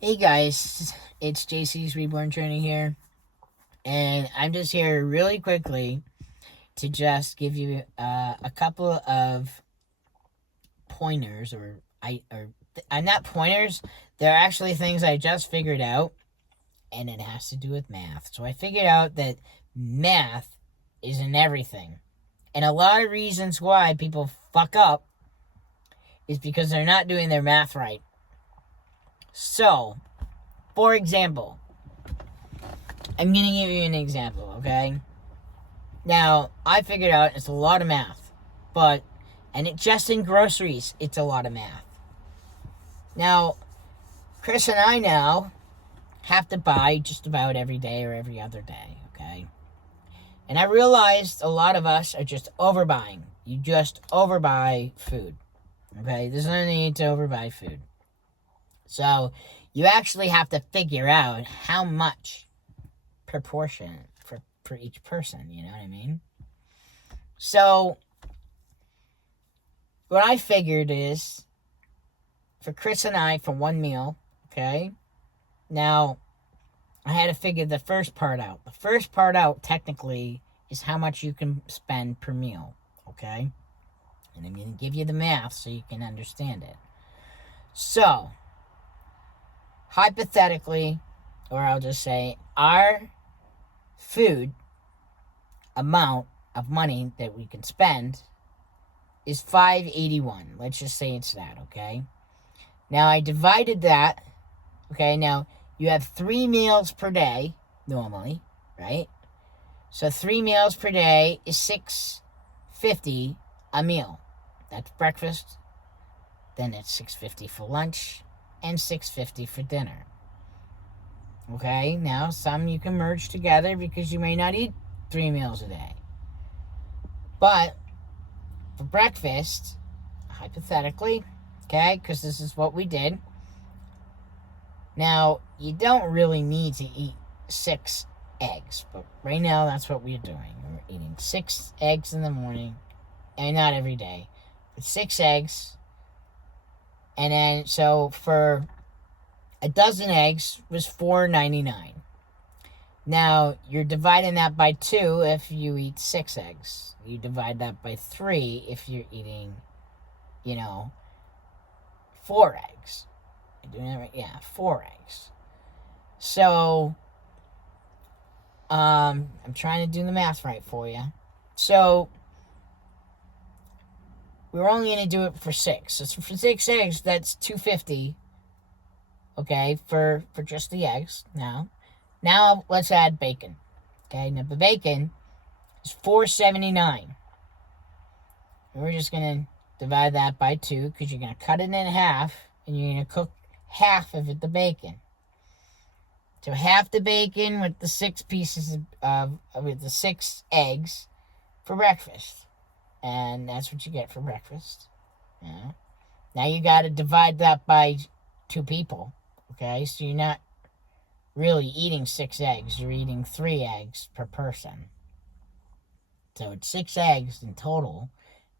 Hey guys, it's JC's Reborn Journey here, and I'm just here really quickly to just give you a couple of pointers, I'm not pointers. They're actually things I just figured out, and it has to do with math. So I figured out that math is in everything, and a lot of reasons why people fuck up is because they're not doing their math right. So, for example, I'm gonna give you an example, okay? Now, I figured out it's a lot of math, and it just in groceries, it's a lot of math. Now, Chris and I now have to buy just about every day or every other day, okay? And I realized a lot of us are just overbuying. You just overbuy food, okay? There's no need to overbuy food. So, you actually have to figure out how much proportion for each person, you know what I mean? So, what I figured is, for Chris and I, for one meal, okay? Now, I had to figure the first part out. The first part out, technically, is how much you can spend per meal, okay? And I'm going to give you the math so you can understand it. So, hypothetically, or I'll just say, our food amount of money that we can spend is $5.81. Let's just say it's that, okay? Now, I divided that, okay? Now, you have 3 meals per day, normally, right? So, 3 meals per day is $6.50 a meal. That's breakfast. Then it's $6.50 for lunch and $6.50 for dinner. Okay? Now, some you can merge together because you may not eat 3 meals a day. But, for breakfast, hypothetically, okay, because this is what we did. Now, you don't really need to eat 6 eggs, but right now that's what we're doing. We're eating 6 eggs in the morning, and not every day, but 6 eggs. And then, so for a dozen eggs was $4.99. Now, you're dividing that by 2 if you eat 6 eggs. You divide that by 3 if you're eating, 4 eggs. Am I doing that right? Yeah, 4 eggs. So, I'm trying to do the math right for you. So, we're only going to do it for 6. So, for 6 eggs, that's $2.50. Okay, for just the eggs. Now let's add bacon. Okay, now the bacon is $4.79. We're just going to divide that by 2 because you're going to cut it in half and you're going to cook half of it, the bacon. So half the bacon with the 6 pieces with the 6 eggs for breakfast. And that's what you get for breakfast. Yeah. Now you got to divide that by 2 people. Okay, so you're not really eating 6 eggs. You're eating 3 eggs per person. So it's 6 eggs in total.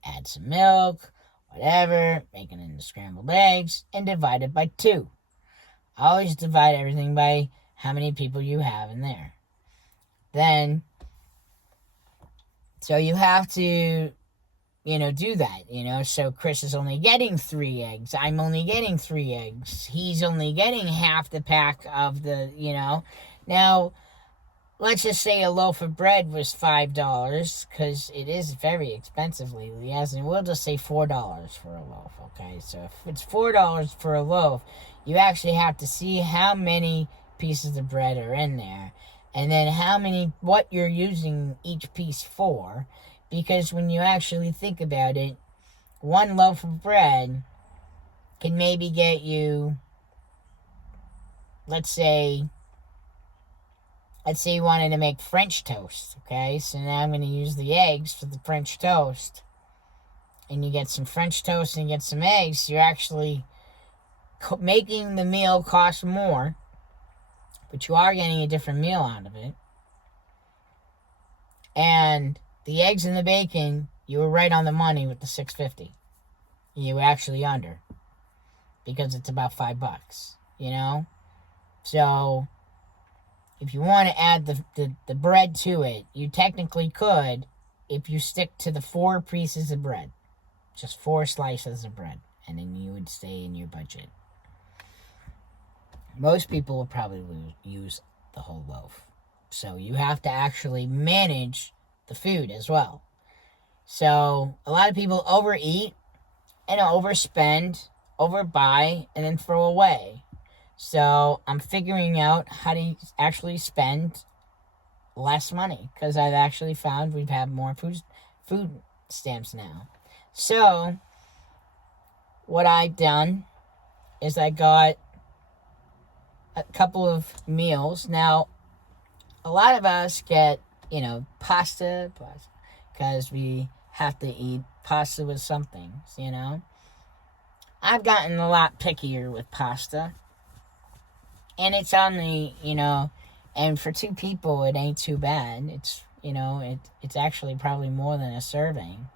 Add some milk, whatever, make it into scrambled eggs, and divide it by 2. Always divide everything by how many people you have in there. Then, so you have to, do that, So Chris is only getting 3 eggs. I'm only getting 3 eggs. He's only getting half the pack of the, Now, let's just say a loaf of bread was $5, because it is very expensive lately, and we'll just say $4 for a loaf, okay? So if it's $4 for a loaf, you actually have to see how many pieces of bread are in there, and then what you're using each piece for, because when you actually think about it, one loaf of bread can maybe get you, let's say you wanted to make French toast, okay? So now I'm going to use the eggs for the French toast. And you get some French toast and you get some eggs. You're actually making the meal cost more, but you are getting a different meal out of it. And the eggs and the bacon, you were right on the money with the $6.50. You were actually under, because it's about $5, So if you want to add the bread to it, you technically could if you stick to the 4 pieces of bread. Just 4 slices of bread. And then you would stay in your budget. Most people will probably use the whole loaf. So you have to actually manage the food as well. So a lot of people overeat and overspend, overbuy, and then throw away. So I'm figuring out how to actually spend less money, because I've actually found we've had more food stamps now. So what I've done is I got a couple of meals. Now, a lot of us get, pasta, because we have to eat pasta with something, I've gotten a lot pickier with pasta. And it's only, and for 2 people, it ain't too bad. It's, it's actually probably more than a serving.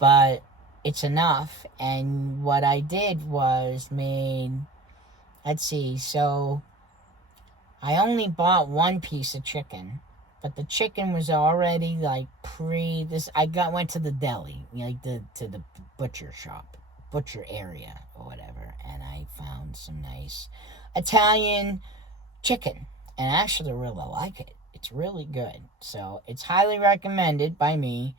But it's enough. And what I did was so I only bought 1 piece of chicken. But the chicken was already like went to the deli, to the butcher area or whatever, and I found some nice Italian chicken, and I actually really like it. It's really good. So it's highly recommended by me.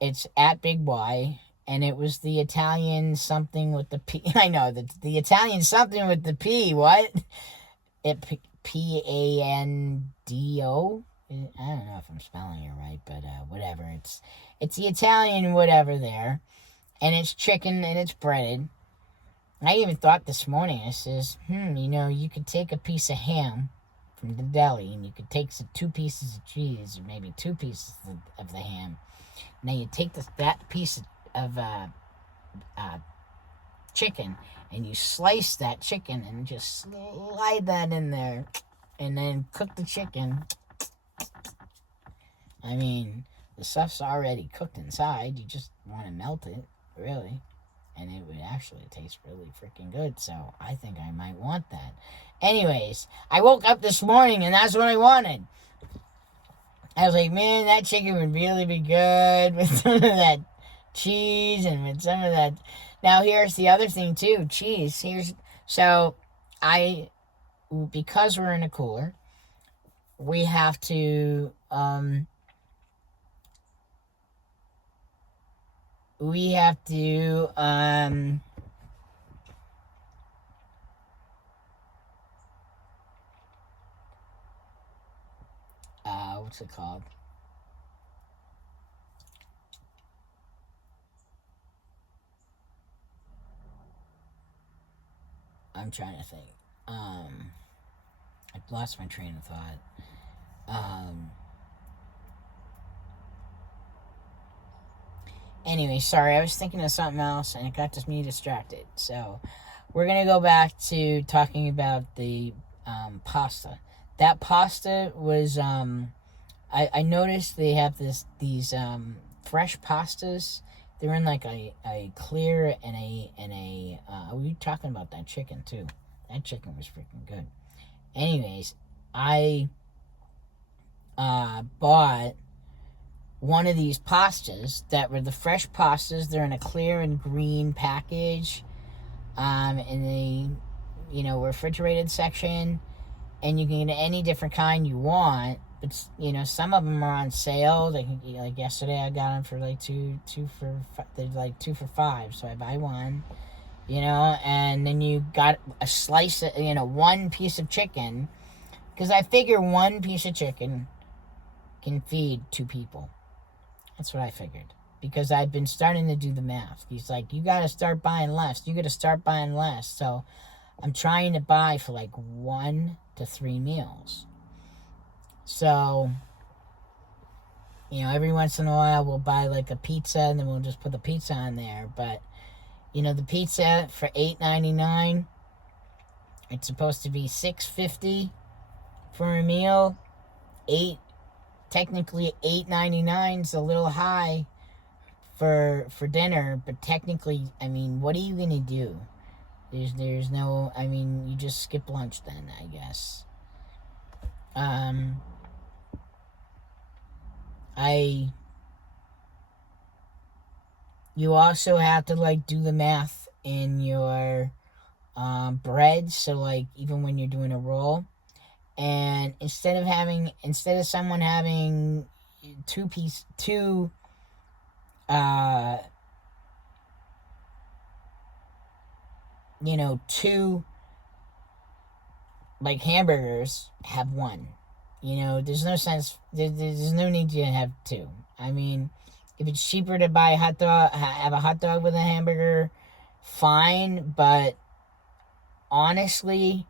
It's at Big Y, and it was the Italian something with the P. I know, the Italian something with the P. What? Pando. I don't know if I'm spelling it right, but whatever. It's the Italian whatever there, and it's chicken and it's breaded. I even thought this morning, I says, you could take a piece of ham from the deli, and you could take 2 pieces of cheese, or maybe 2 pieces of the ham. Now you take that piece of chicken, and you slice that chicken, and just slide that in there, and then cook the chicken. I mean, the stuff's already cooked inside. You just want to melt it, really. And it would actually taste really freaking good. So I think I might want that. Anyways, I woke up this morning and that's what I wanted. I was like, man, that chicken would really be good with some of that cheese and with some of that. Now, here's the other thing, too. Cheese. Because we're in a cooler, we have to, what's it called? I'm trying to think. I lost my train of thought. Anyway, sorry, I was thinking of something else and it got me distracted. So, we're going to go back to talking about the pasta. That pasta was, I noticed they have these fresh pastas. They're in like a clear and a we were talking about that chicken too. That chicken was freaking good. Anyways, I bought one of these pastas that were the fresh pastas. They're in a clear and green package, in the refrigerated section, and you can get any different kind you want. But some of them are on sale. Like yesterday, I got them for like two for $5. So I buy one, and then you got a slice of, 1 piece of chicken, because I figure 1 piece of chicken can feed 2 people. That's what I figured. Because I've been starting to do the math. He's like, you got to start buying less. You got to start buying less. So I'm trying to buy for like 1 to 3 meals. So, every once in a while we'll buy like a pizza and then we'll just put the pizza on there. But, the pizza for $8.99, it's supposed to be $6.50 for a meal. Technically $8.99 is a little high for dinner, but technically, I mean, what are you gonna do? There's no, I mean, you just skip lunch then, I guess. You also have to, like, do the math in your bread. So, like, even when you're doing a roll, and instead of someone having two uh two, like, hamburgers, have one. There's no sense. There's no need to have two. I mean, if it's cheaper to buy a hot dog, have a hot dog with a hamburger, fine. But honestly,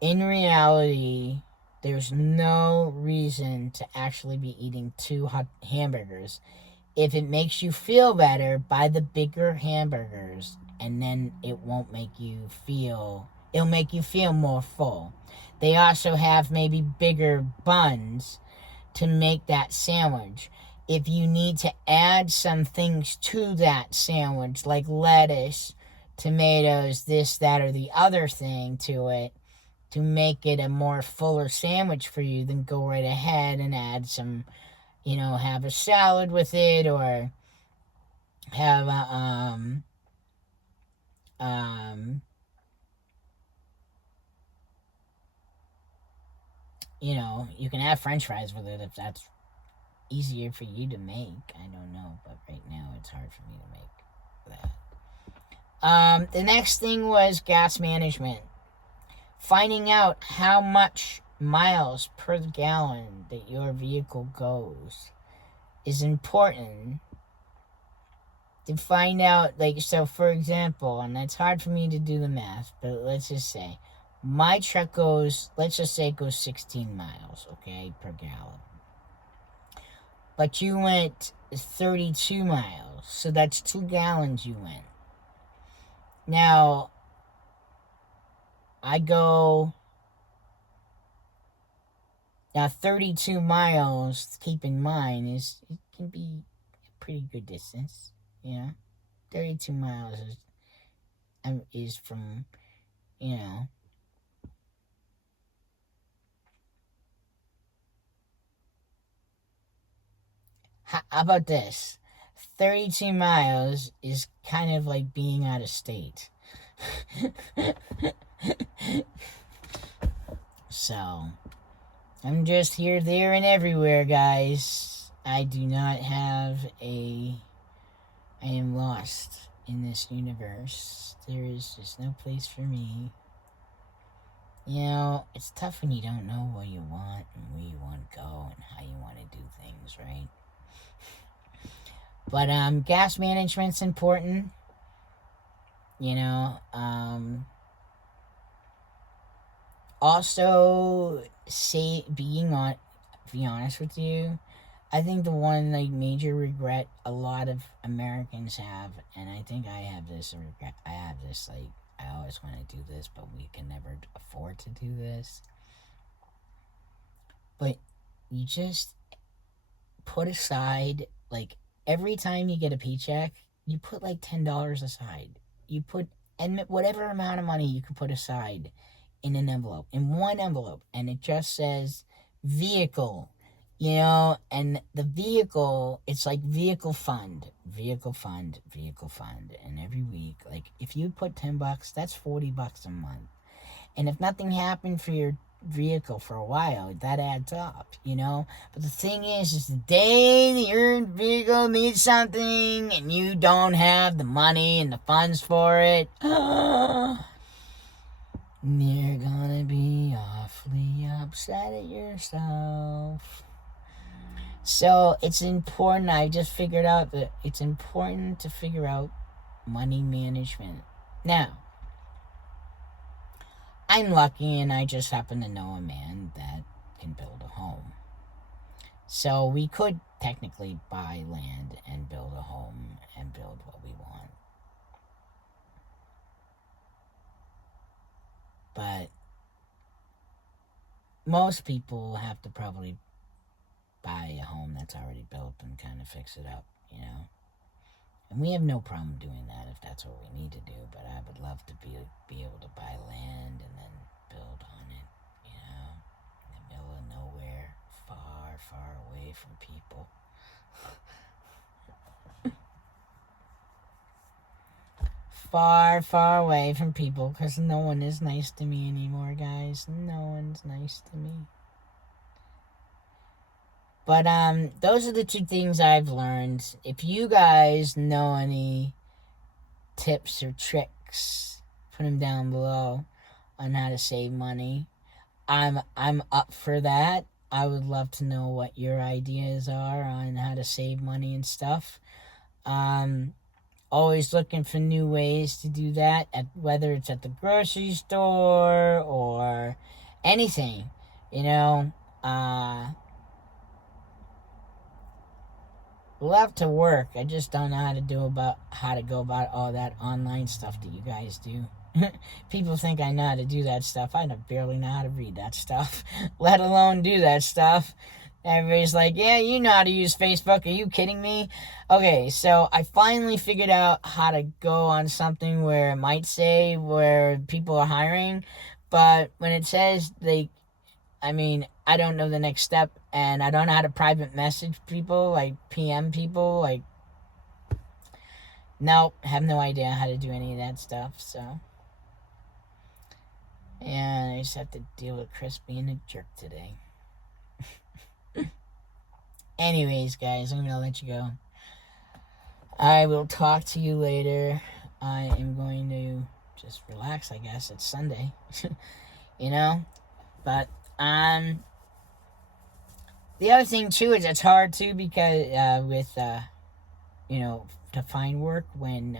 in reality, there's no reason to actually be eating two hot hamburgers. If it makes you feel better, buy the bigger hamburgers, and then it'll make you feel more full. They also have maybe bigger buns to make that sandwich. If you need to add some things to that sandwich, like lettuce, tomatoes, this, that, or the other thing to it, to make it a more fuller sandwich for you, then go right ahead and add some, have a salad with it, or have a, you can have French fries with it if that's easier for you to make. I don't know, but right now it's hard for me to make that. The next thing was gas management. Finding out how much miles per gallon that your vehicle goes is important to find out. Like, so for example, and it's hard for me to do the math, but let's just say my truck goes, let's just say it goes 16 miles, okay, per gallon. But you went 32 miles, so that's 2 gallons you went. Now, now 32 miles, keep in mind, it can be a pretty good distance, 32 miles is from, how about this? 32 miles is kind of like being out of state. So, I'm just here, there, and everywhere, guys. I am lost in this universe. There is just no place for me. It's tough when you don't know what you want and where you want to go and how you want to do things, right? But gas management's important. Also, be honest with you, I think the one, like, major regret a lot of Americans have, and I think I have this regret. I have this, like, I always want to do this, but we can never afford to do this. But you just put aside, like, every time you get a paycheck, you put like $10 aside. You put, and whatever amount of money you can put aside in one envelope, and it just says vehicle, and the vehicle, it's like vehicle fund, and every week, like, if you put $10, that's $40 a month, and if nothing happened for your vehicle for a while, that adds up, But the thing is the day that your vehicle needs something and you don't have the money and the funds for it, you're gonna be awfully upset at yourself. So it's important. I just figured out that it's important to figure out money management. Now, I'm lucky and I just happen to know a man that can build a home. So we could technically buy land and build a home and build what we want. But most people have to probably buy a home that's already built and kind of fix it up, And we have no problem doing that if that's what we need to do. But I would love to be able to buy land and then build on it, you know, in the middle of nowhere, far, far away from people. Far, far away from people, because no one is nice to me anymore, guys. No one's nice to me. But those are the two things I've learned. If you guys know any tips or tricks, put them down below on how to save money. I'm up for that. I would love to know what your ideas are on how to save money and stuff. Always looking for new ways to do that, whether it's at the grocery store or anything, you know. Love to work. I just don't know how to go about all that online stuff that you guys do. People think I know how to do that stuff. I barely know how to read that stuff, let alone do that stuff. Everybody's like, yeah, you know how to use Facebook. Are you kidding me? Okay, so I finally figured out how to go on something where it might say where people are hiring, but when it says I don't know the next step, and I don't know how to private message people, like PM people, like, nope, have no idea how to do any of that stuff, so. And I just have to deal with Chris being a jerk today. Anyways, guys, I'm going to let you go. I will talk to you later. I am going to just relax, I guess. It's Sunday. You know? But, the other thing, too, is it's hard, too, because, you know, to find work when,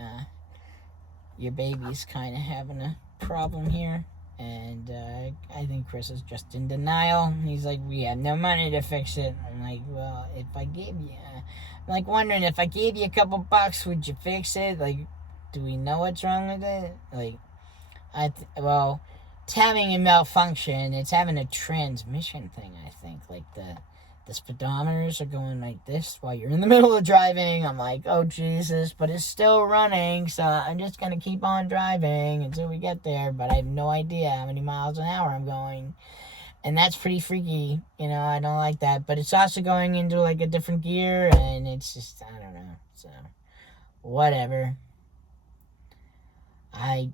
your baby's kind of having a problem here. And I think Chris is just in denial. He's like, we have no money to fix it. I'm like, well, if I gave you... I'm like wondering, if I gave you a couple bucks, would you fix it? Like, do we know what's wrong with it? Like, well, it's having a malfunction. It's having a transmission thing, I think. Like, the speedometers are going like this while you're in the middle of driving. I'm like, oh, Jesus, but it's still running, so I'm just going to keep on driving until we get there, but I have no idea how many miles an hour I'm going, and that's pretty freaky, you know. I don't like that, but it's also going into, like, a different gear, and it's just, I don't know, so, whatever. I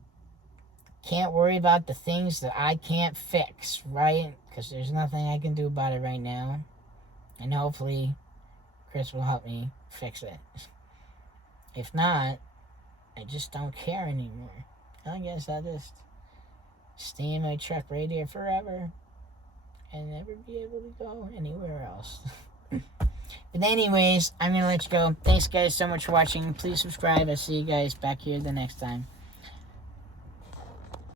can't worry about the things that I can't fix, right? Because there's nothing I can do about it right now. And hopefully, Chris will help me fix it. If not, I just don't care anymore. I guess I'll just stay in my truck right here forever and never be able to go anywhere else. But anyways, I'm going to let you go. Thanks, guys, so much for watching. Please subscribe. I'll see you guys back here the next time.